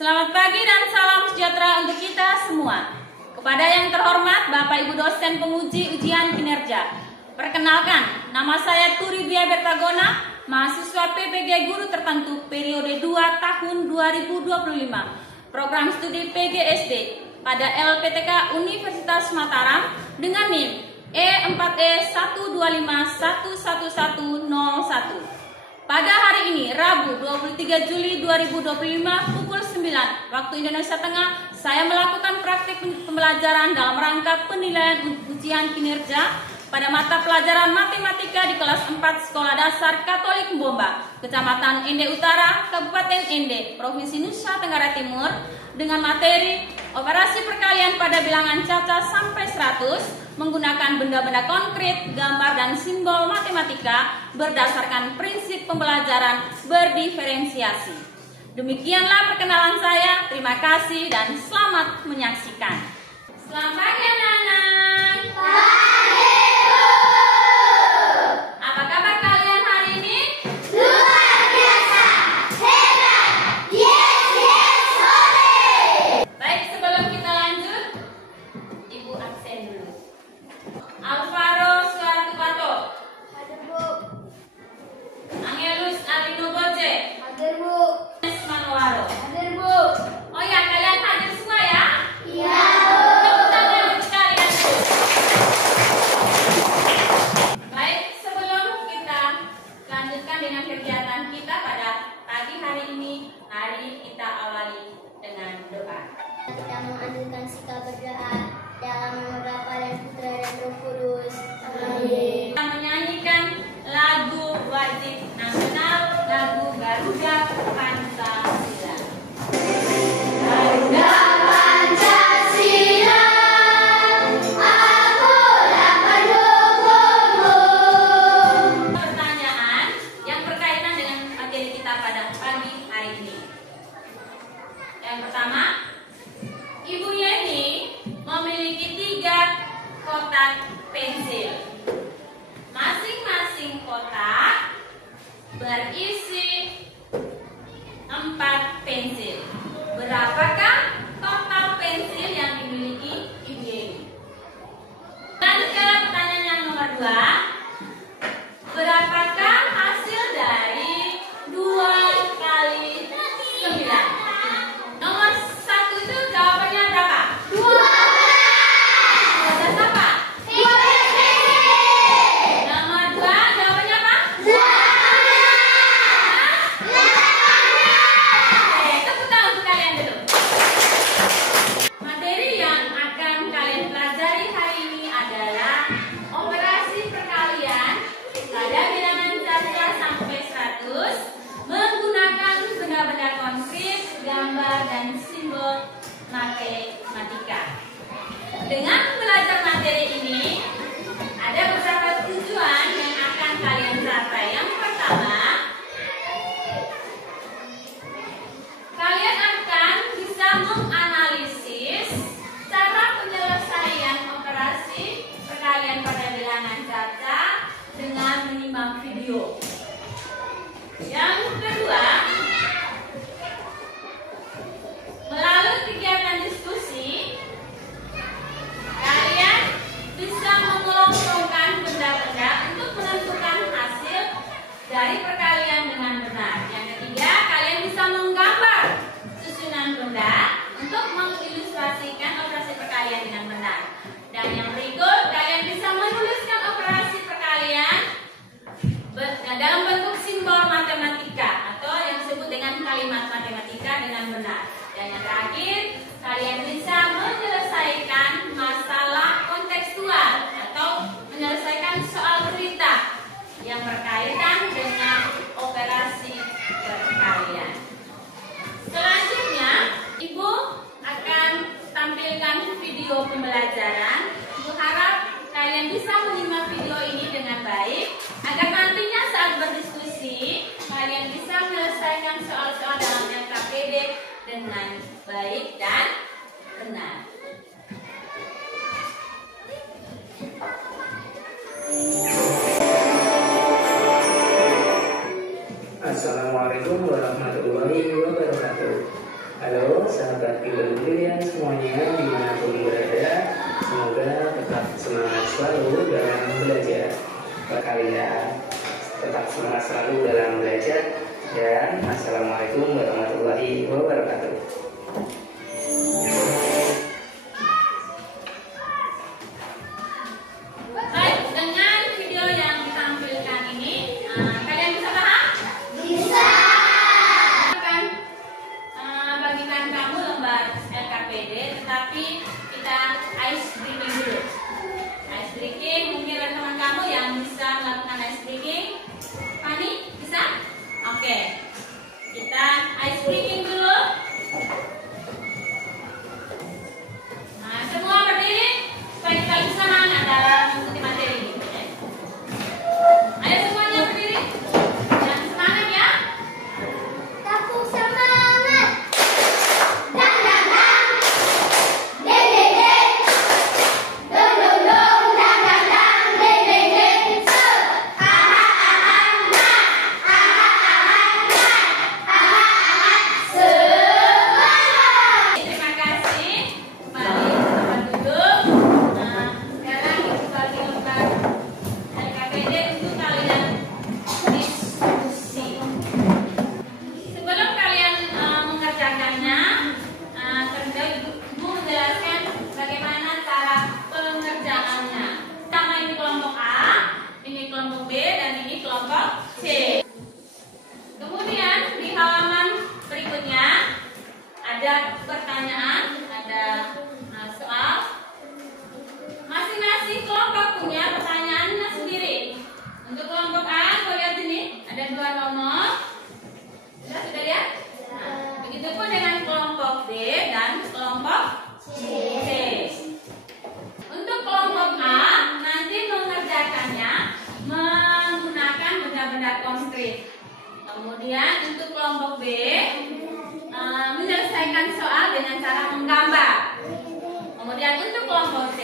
Selamat pagi dan salam sejahtera untuk kita semua. Kepada yang terhormat Bapak Ibu dosen penguji ujian kinerja. Perkenalkan, nama saya Turi Dwi Bertagona, mahasiswa PPG Guru Tertentu periode 2 tahun 2025. Program studi PGSD pada LPTK Universitas Mataram dengan NIM E4E125111101. Pada hari ini, Rabu 23 Juli 2025 pukul 9 waktu Indonesia Tengah, saya melakukan praktik pembelajaran dalam rangka penilaian ujian kinerja pada mata pelajaran matematika di kelas 4 Sekolah Dasar Katolik Mbomba, Kecamatan Ende Utara, Kabupaten Ende, Provinsi Nusa Tenggara Timur, dengan materi operasi perkalian pada bilangan caca sampai 100 menggunakan benda-benda konkret, gambar dan simbol matematika berdasarkan prinsip pembelajaran berdiferensiasi. Demikianlah perkenalan saya. Terima kasih dan selamat menyaksikan. Selamat pagi anak-anak. Apa kabar kalian hari ini? Luar biasa, hebat, yes, sore. Baik, sebelum kita lanjut, Ibu absen dulu. Alvaro Suartupato. Hadir, Bu. Angelus Alino Boce. Hadir, Bu. Manwaro. Hadir, Bu. Oh ya, kalian hadir semua ya? Iya, Tepuk tangan untuk kalian. Baik, sebelum kita lanjutkan dengan kegiatan kita pada pagi hari ini, mari kita awali dengan doa. Kita mengambilkan sikap berdoa dalam nama Bapa dan Putra dan Roh Kudus. Amin. Kita menyanyikan lagu wajib nasional, lagu Garuda Pancasila. Garuda Pancasila, akulah pendukungmu. Pertanyaan yang berkaitan dengan materi kita pada pagi hari ini. Yang pertama, Ibu Yeni memiliki 3 kotak pensil. Masing-masing kotak berisi 4 pensil. Berapakah total pensil yang dimiliki Ibu Yeni? Lanjut ke pertanyaan yang nomor 2. Berapakah hasil dari 2 kali 9? Nomor 1 itu jawabannya berapa? 12 apa? Nomor 2 jawabannya apa? Oke, tepuk tangan untuk kalian dulu. Materi yang akan kalian pelajari hari ini adalah operasi perkalian pada bilangan caca sampai 100 menggunakan benda-benda konkret, gambar dan simbol matematika. Dengan belajar materi ini, ada beberapa tujuan yang akan kalian capai. Yang pertama, kalian akan bisa menganalisis cara penyelesaian operasi perkalian pada bilangan caca dengan menyimak video. Yang kedua, melalui kegiatan diskusi, kalian bisa mengelompokkan benda-benda untuk menentukan hasil dari perkalian dengan benar. Yang ketiga, kalian bisa menggambar susunan benda untuk mengilustrasikan operasi perkalian dengan benar. Dan yang berikut, kalian bisa menuliskan operasi perkalian dalam bentuk simbol matematika atau yang disebut dengan kalimat matematika dengan benar. Dan yang terakhir, kalian bisa menyelesaikan masalah kontekstual atau menyelesaikan soal cerita yang berkaitan dengan operasi perkalian. Selanjutnya, Ibu akan tampilkan video pembelajaran. Ibu harap kalian bisa menyimak video ini dengan baik agar nantinya saat berdiskusi kalian bisa menyelesaikan soal-soal dalam LKPD dengan baik dan benar. Assalamualaikum warahmatullahi wabarakatuh. Halo sahabat Pinter Brilian semuanya dimanapun berada, semoga tetap semangat selalu dalam belajar. Kalian tetap semangat selalu dalam belajar, dan assalamualaikum warahmatullahi wabarakatuh. Baik, dengan video yang ditampilkan ini, kalian bisa paham? Bisa. Akan bagikan kamu lembar LKPD, tetapi kita ice breaking dulu. Ice breaking, mungkin ada teman kamu yang bisa melakukan ice breaking. Fani, bisa? Oke, kita ice breaking dulu. Nah, semua berdiri supaya kita bisa semangat dalam mengikuti materi ini. Ayo semuanya berdiri, dan semangat ya. Tepuk semangat. Dang dang dang. Deng deng deng. Dong dong dong. Dang dang dang. Deng deng deng. Se. Ha ha ha ha. Na. Ha ha ha ha. Na. Ha ha ha ha. Semangat. Terima kasih. Mari tempat duduk. Nah, sekarang ibu bagi lembar LKPD untuk kalian diskusi. Sebelum kalian mengerjakannya, terlebih ibu menjelaskan bagaimana cara pengerjaannya. Pertama ini kelompok A, ini kelompok B, dan ini kelompok C. Kemudian di halaman berikutnya ada pertanyaan, ada soal. Masing-masing kelompok punya pertanyaannya sendiri. Untuk kelompok A, kau lihat ini ada 2 nomor. Sudah lihat? Nah, begitupun dengan kelompok B dan kelompok C. Untuk kelompok A, nanti mengerjakannya menggunakan benda-benda konkret. Kemudian untuk kelompok B, menyelesaikan soal dengan cara menggambar. Kemudian untuk kelompok C,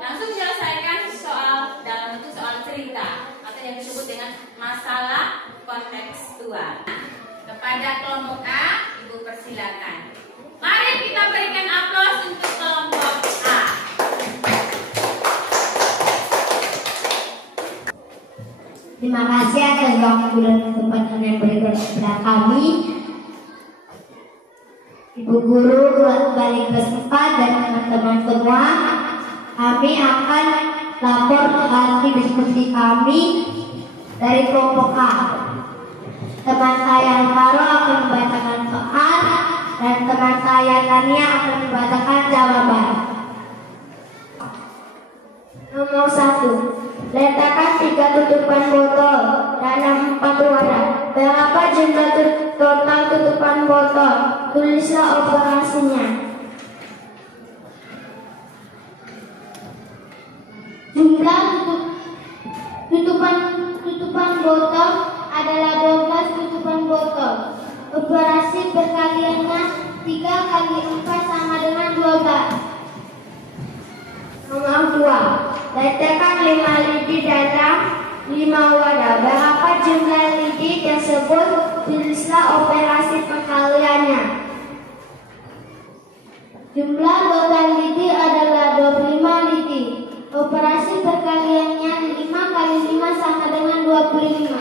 langsung menyelesaikan soal dalam bentuk soal cerita atau yang disebut dengan masalah kontekstual. Kepada kelompok A, ibu persilakan. Mari kita berikan aplaus untuk kelompok A. Terima kasih atas waktu dan kesempatan yang diberikan kepada kami, Ibu Guru, balik kesempat dan teman-teman semua. Kami akan lapor hasil diskusi kami dari kelompok A. Teman saya Alvaro akan membacakan soal dan teman saya Tania akan membacakan jawaban. Nomor 1. Letakkan 3 tutupan botol dalam 4 wadah. Berapa jumlah total tutupan botol? Tulislah operasinya. Jumlah tutupan botol adalah 12 tutupan botol. Operasi perkaliannya 3 kali 4 sama dengan 12. Nomor 2. Letakkan 5 lidi dalam 5 wadah. Berapa jumlah lidi tersebut? Tulislah operasi perkaliannya. Jumlah total lidi adalah 25 lidi. Operasi perkaliannya 5 kali 5 sama dengan 25.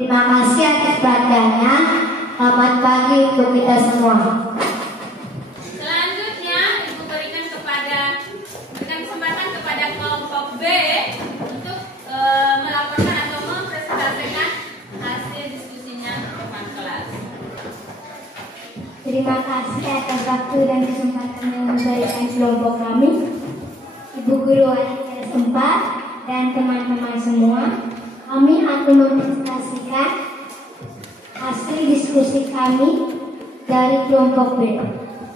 Terima kasih atas perhatiannya. Selamat pagi untuk kita semua. Selanjutnya, ibu berikan kesempatan kepada kelompok B untuk melaporkan atau mempresentasikan hasil diskusinya di depan kelas. Terima kasih atas waktu dan kesempatan yang diberikan kelompok kami, Ibu Guru Aditya Sempat dan teman-teman semua. Kami akan mempresentasikan hasil diskusi kami dari kelompok B.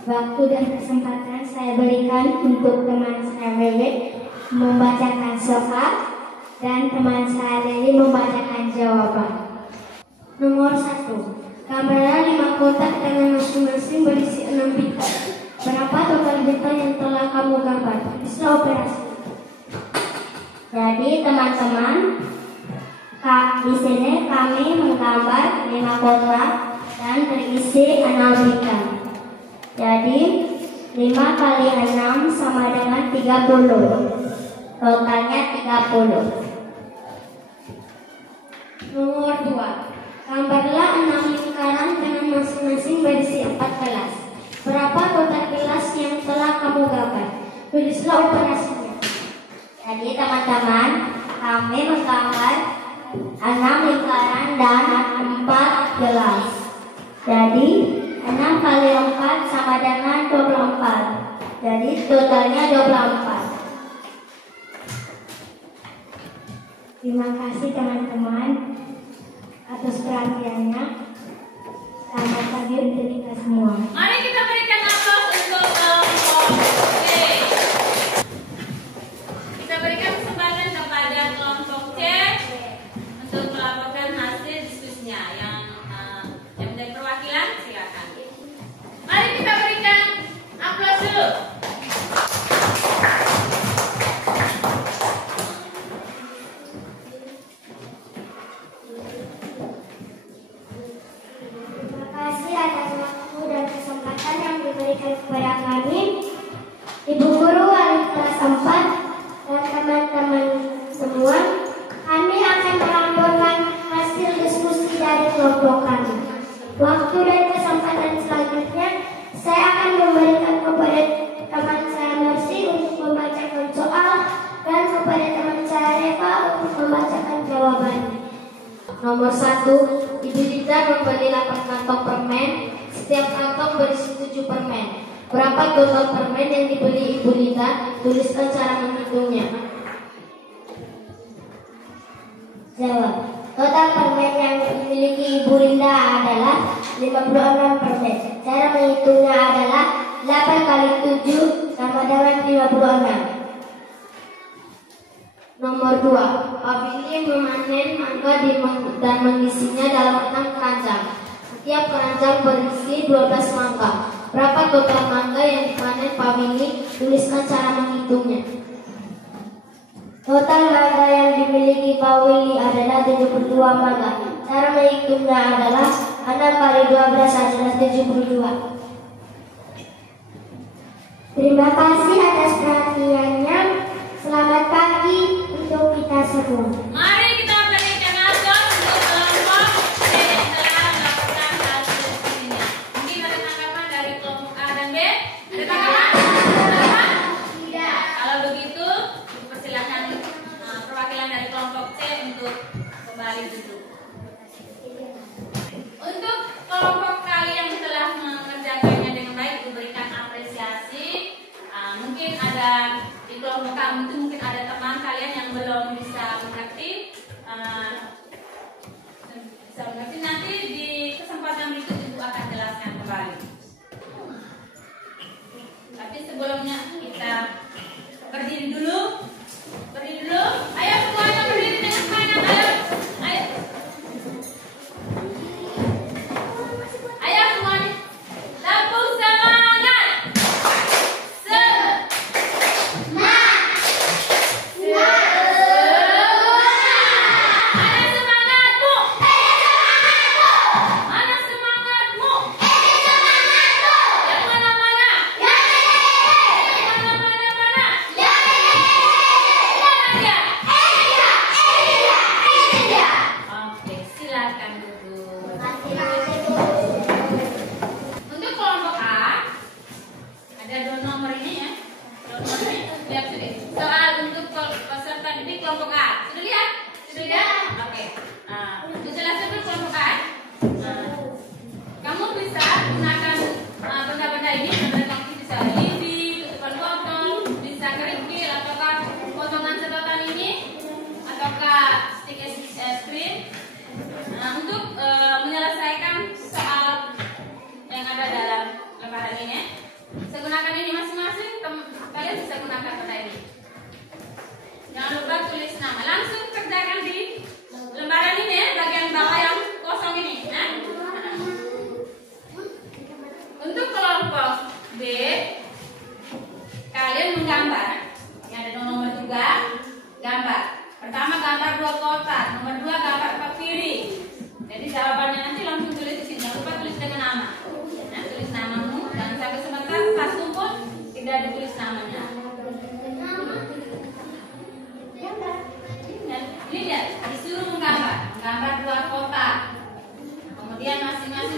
Waktu dan kesempatan saya berikan untuk teman saya Wewe membacakan soal dan teman saya Leli membacakan jawaban. Nomor 1. Gambaran 5 kotak dengan masing-masing berisi 6 bintang. Berapa total bintang yang telah kamu gambar? Bisa operasi. Jadi teman-teman, di sini kami menggambar 5 kotak permainan berisi analitika. Jadi 5 kali 6 sama dengan 30. Totalnya 30. Nomor 2. Gambarlah 6 lingkaran dengan masing-masing berisi 4 kelas. Berapa total kelas yang telah kamu gambar? Tulislah operasinya. Jadi teman-teman, kami menggambar 6 lingkaran dan 4 gelas. Jadi 6 kali 4 sama dengan 24. Jadi totalnya 24. Terima kasih teman-teman atas perhatiannya. Selamat pagi untuk kita semua. Mari kita berikan aplaus untuk kelompok C. Kita berikan kesempatan kepada kelompok C untuk melaporkan hasil diskusinya. Yang menjadi perwakilan silakan. Mari kita berikan aplaus dulu. Kepada kami, Ibu Guru wali kelas 4 dan teman-teman semua, kami akan melaporkan hasil diskusi dari kelompok kami. Waktu dan kesempatan selanjutnya, saya akan memberikan kepada teman saya Mercy untuk membacakan soal dan kepada teman saya Reva untuk membacakan jawabannya. Nomor 1, Ibu Lita membeli 8 kantong permen. Setiap kantong berisi 7 permen. Berapa total permen yang dibeli Ibu Lita? Tuliskan cara menghitungnya. Jawab. Total permen yang dimiliki Ibu Linda adalah 56 permen. Cara menghitungnya adalah 8 kali 7 sama dengan 56. Nomor 2, Pak Billy memanen mangga dan mengisinya dalam 6 keranjang. Setiap keranjang berisi 12 mangga. Berapa total mangga yang dipanen Pak Billy? Tuliskan cara menghitungnya. Total mangga yang dimiliki Pak Willy adalah 72 mangga. Cara menghitungnya adalah 6 kali 12 adalah 72. Terima kasih atas perhatiannya. Selamat pagi untuk kita semua. Mari kita berikan aplaus untuk kelompok C yang telah melakukan hasil diskusinya. Mungkin ada tanggapan dari kelompok A dan B? Ada tanggapan? Tidak. Kalau begitu, persilakan perwakilan dari kelompok C untuk kembali duduk. Untuk kelompok kali yang telah mengerjakannya dengan baik, diberikan apresiasi. Mungkin ada di kelompok kamu itu mungkin ada teman kalian yang belum bisa mengerti, nanti di kesempatan berikut Ibu akan jelaskan kembali. Tapi sebelumnya kita berdiri dulu. Ayo semuanya berdiri dengan semangat. Ayo semuanya. Tepuk semangat. Semangat.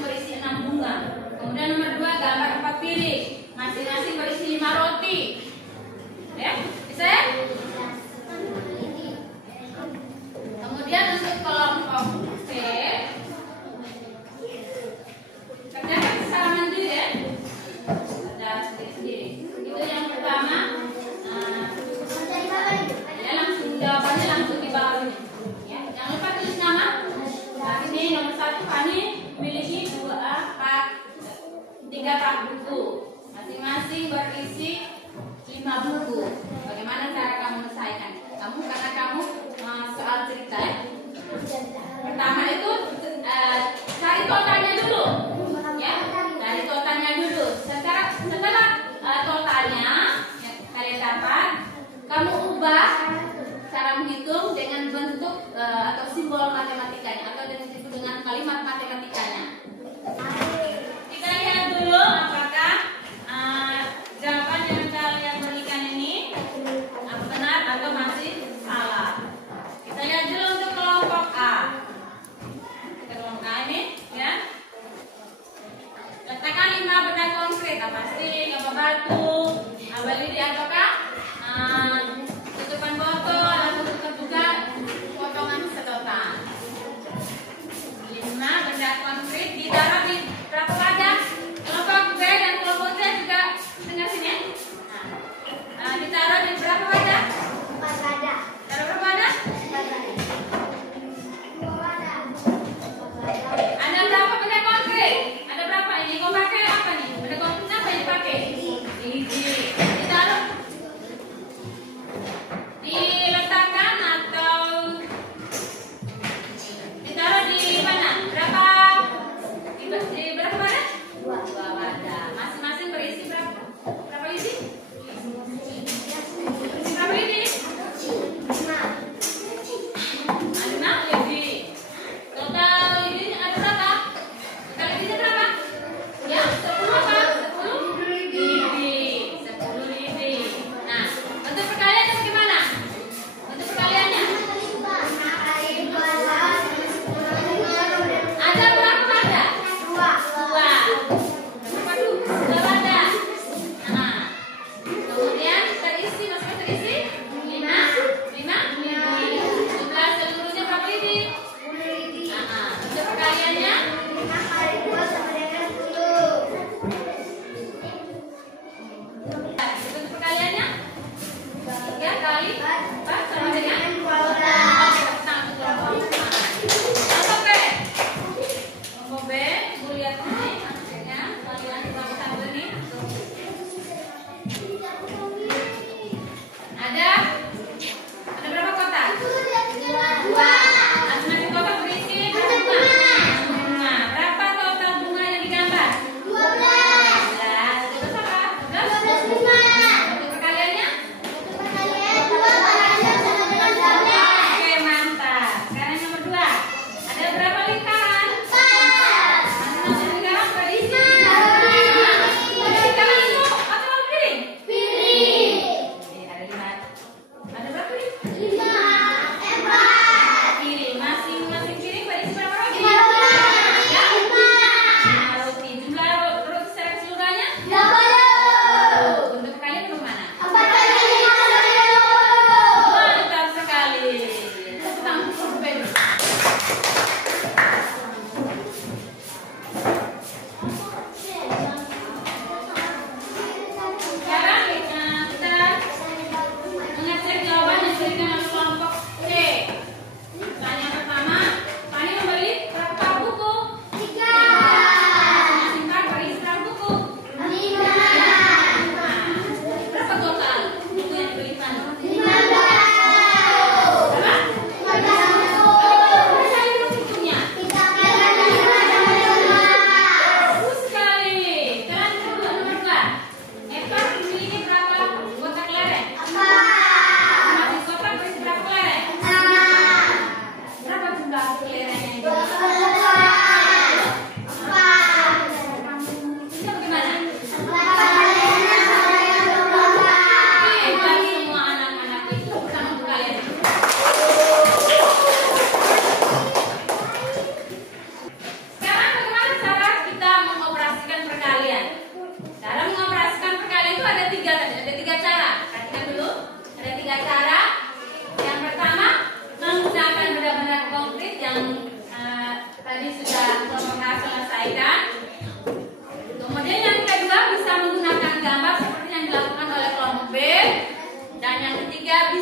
masing-masing berisi 6 bunga. Kemudian nomor 2 gambar 4 piring, masing-masing berisi 5 roti. Ya, bisa ya? Kemudian untuk kelompok C, kerjakan secara mandiri ya, secara sendiri-sendiri. Itu yang pertama. Ya, langsung jawabannya langsung di bawah ini. Ya, jangan lupa tulis nama. Nah, ini nomor 1 Fani memiliki 3 pak buku, masing-masing berisi 5 buku. Bagaimana cara kamu menyelesaikan? Karena kamu soal cerita ya. Pertama itu cari totalnya dulu, ya. Cari totalnya dulu. Setelah totalnya ya, kalian dapat, kamu ubah cara menghitung dengan bentuk atau simbol matematikanya atau disebut dengan kalimat matematikanya. Kita lihat dulu apakah jawaban yang kalian berikan ini benar atau masih salah. Kita lihat dulu untuk kelompok A. Kelompok A ini, ya. Letakkan 5 benda konkret, apa sih? Apa batu? Apa lidi? Apakah tutupan botol atau tutupan juga potongan sedotan? 5 benda konkret ditaruh di berapa wadah? Kelompok B dan kelompok C juga dengar sini. Nah, ditaruh di berapa wadah? 4 wadah. Taruh berapa wadah? 2 wadah. Ada berapa benda konkret? Ada berapa ini? Kau pakai apa nih? Benda konkret apa yang dipakai? Lidi. Ditaruh, diletakkan atau ditaruh di mana? Berapa? Di berapa wadah? 2 wadah. Masing-masing berisi berapa? Berapa lidi? Berapa lidi? 5 lidi. Total lidinya ada berapa? Total lidinya berapa? Ya, 10 apa? 10 lidi. 10 lidi. Nah, bentuk perkaliannya bagaimana? Bentuk perkaliannya ada berapa wadah? 2. Berapa tuh? 2 wadah. Nah, kemudian terisi, masih terisi 5 lidi. Jumlah seluruhnya berapa lidi? 10 lidi. Nah, bentuk perkaliannya 5 kali 2 sama dengan 10. bentuk perkaliannya 3 kali 4 sama dengan 12. Kelompok B. Kelompok B, ibu lihat ini hasilnya. Kalian coba satu ini. Ada berapa kotak? 2. Masing-masing kotak berisi berapa bunga? Bunga. Berapa total bunga yang digambar? 12. 12 apa? 12. 12 5. Bentuk perkaliannya? Perkalian 2 kali 6 sama dengan 12. Oke, mantap. Sekarang nomor 2. Ada berapa lingkaran? 4. Masing-masing lingkaran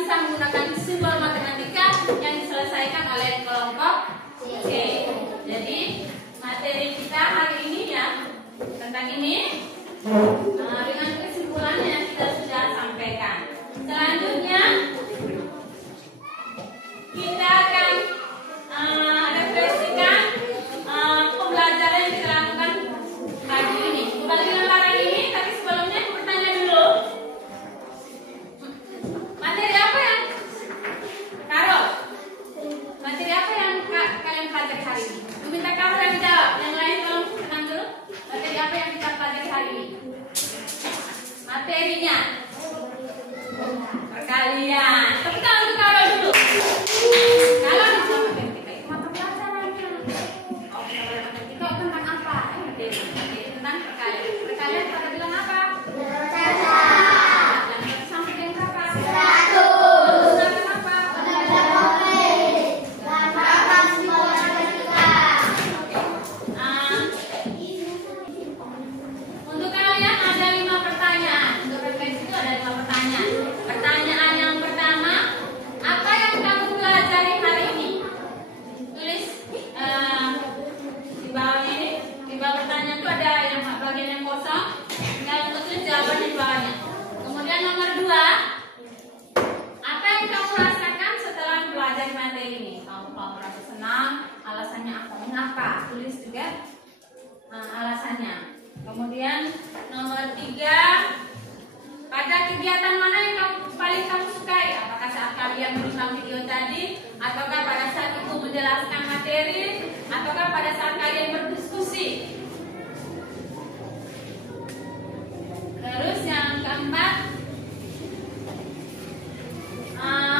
bisa menggunakan simbol matematika yang diselesaikan oleh kelompok C. Jadi materi kita hari ini ya tentang ini dengan kesimpulannya yang kita sudah sampaikan. Selanjutnya kita akan refleksikan pembelajaran yang kita lakukan hari ini. Bukan dengan lembaran ini, tapi sebelumnya aku bertanya dulu. Materi apa yang Karol? Materi apa yang kalian pelajari hari ini? Aku minta kamu yang jawab. Yang lain tolong tenang dulu. Materi apa yang kita pelajari hari ini? Materinya perkalian. Tapi kalau untuk Karol dulu. Kalau di matematika itu mata pelajarannya. Oh, matematika tentang apa? Materi tentang perkalian. Perkalian pada bilang apa? Dan sampai dengan berapa? 100. Sampai apa? Untuk kalian ada 5 pertanyaan. Untuk refleksi itu ada 5 pertanyaan. Pertanyaan yang pertama, apa yang kamu pelajari hari ini? Tulis di bawahnya ini. Di bawah pertanyaan itu ada yang bagian yang kosong. Tinggal untuk tulis jawabannya di bawahnya. Kemudian nomor 2, apa yang kamu rasakan setelah belajar materi ini? Kamu merasa senang? Alasannya apa? Mengapa? Tulis juga alasannya. Kemudian nomor 3, pada kegiatan mana yang paling kamu sukai? Apakah saat kalian menonton video tadi, ataukah pada saat itu menjelaskan materi, ataukah pada saat kalian berdiskusi? Terus yang keempat,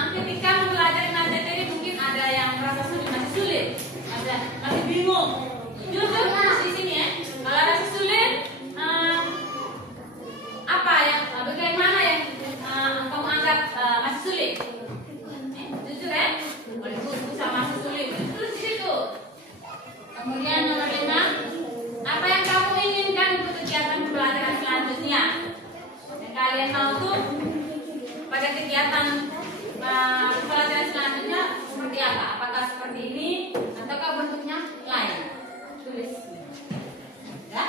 ketika mempelajari materi mungkin ada yang merasa masih sulit, ada masih bingung. Jujur di sini ya. Kalau rasa sulit, apa yang bagaimana yang kamu anggap masih sulit? Jujur ya. Boleh bisa masih sulit. Terus di situ. Kemudian nomor 5, apa yang kamu inginkan untuk kegiatan pembelajaran selanjutnya? Yang kalian tahu tuh pada kegiatan pembelajaran selanjutnya seperti apa? Apakah seperti ini ataukah bentuknya lain? Tulis. Ya.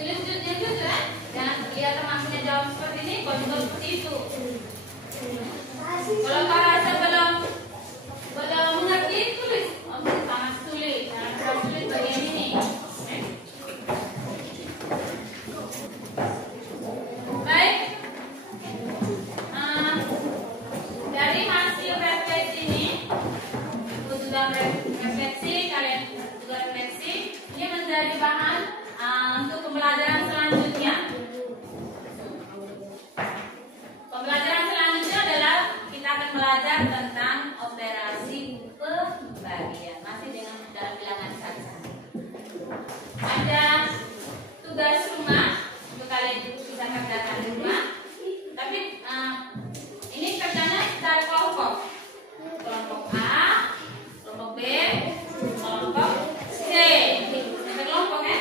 Tulis jujur ya. Jangan kelihatan maksudnya jawab seperti ini, kau juga seperti itu. Kalau kau rasa belum mengerti, tulis. Oh, sangat sulit. Sangat sulit bagian ini. Baik. Dari hasil refleksi ini, aku sudah refleksi, kalian juga refleksi. Ini menjadi bahan untuk pembelajaran selanjutnya. Pembelajaran selanjutnya adalah kita akan belajar tentang operasi pembagian, masih dengan dalam bilangan saja. Ada tugas rumah untuk kalian bisa kerjakan di rumah. Tapi ini kerjanya dari kelompok. Kelompok A, kelompok B, kelompok C. Sampai kelompok ya.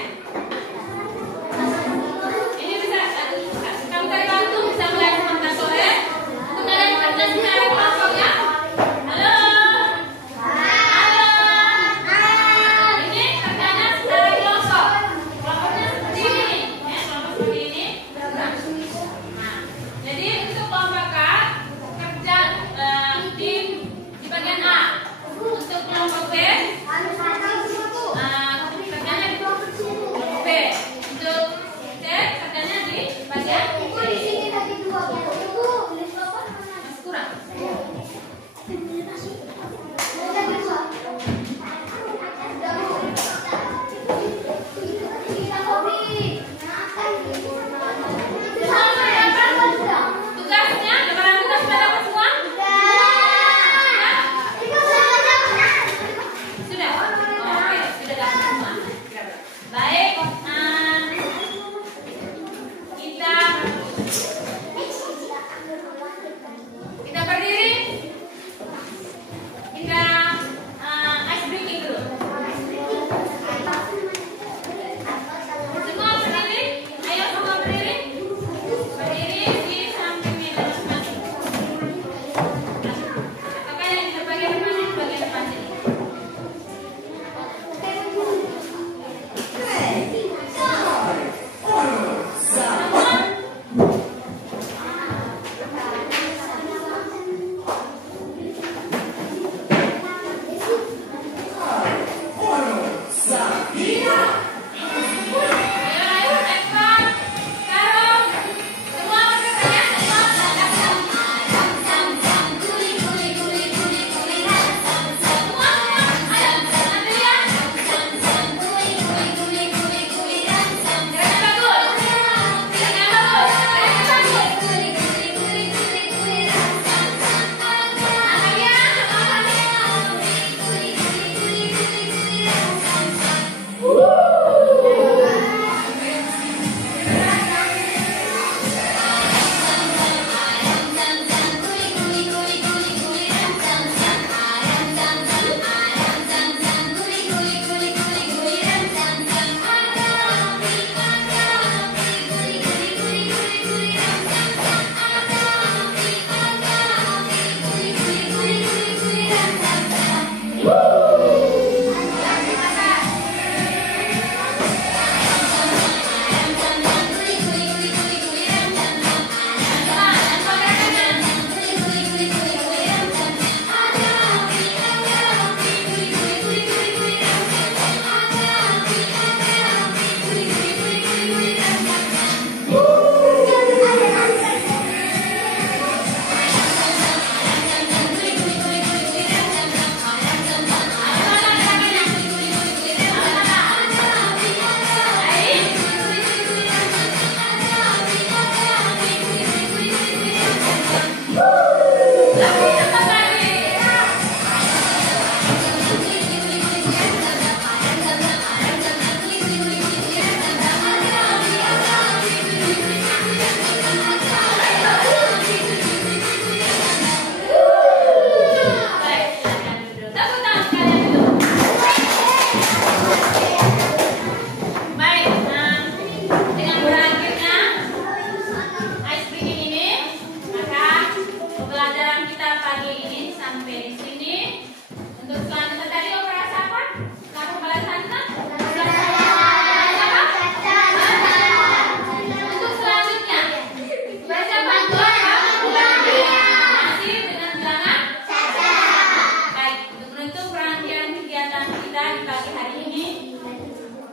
kita di pagi hari ini.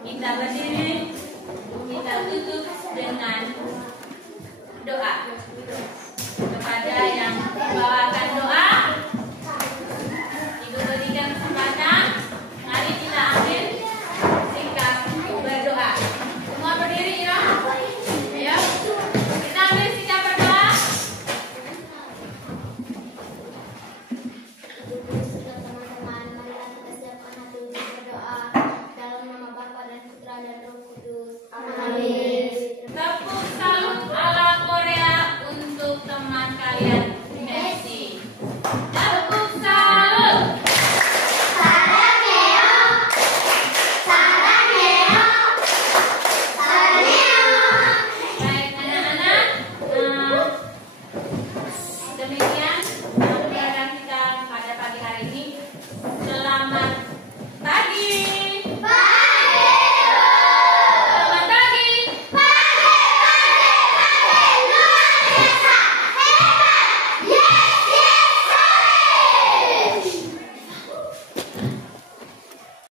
Kita berdiri, kita tutup dengan doa. Kepada yang membawakan doa, Ibu berikan kesempatan. Mari kita ambil sikap berdoa. Semua berdiri ya. Ayo, kita ambil sikap berdoa. Teman-teman, marilah kita siapkan hati untuk berdoa dalam nama Bapa dan Putra dan Roh Kudus. Amin. Tepuk salut ala Korea untuk teman kalian Messi. Tepuk salut. Baik anak-anak, demikian pembelajaran kita pada pagi hari ini. Selamat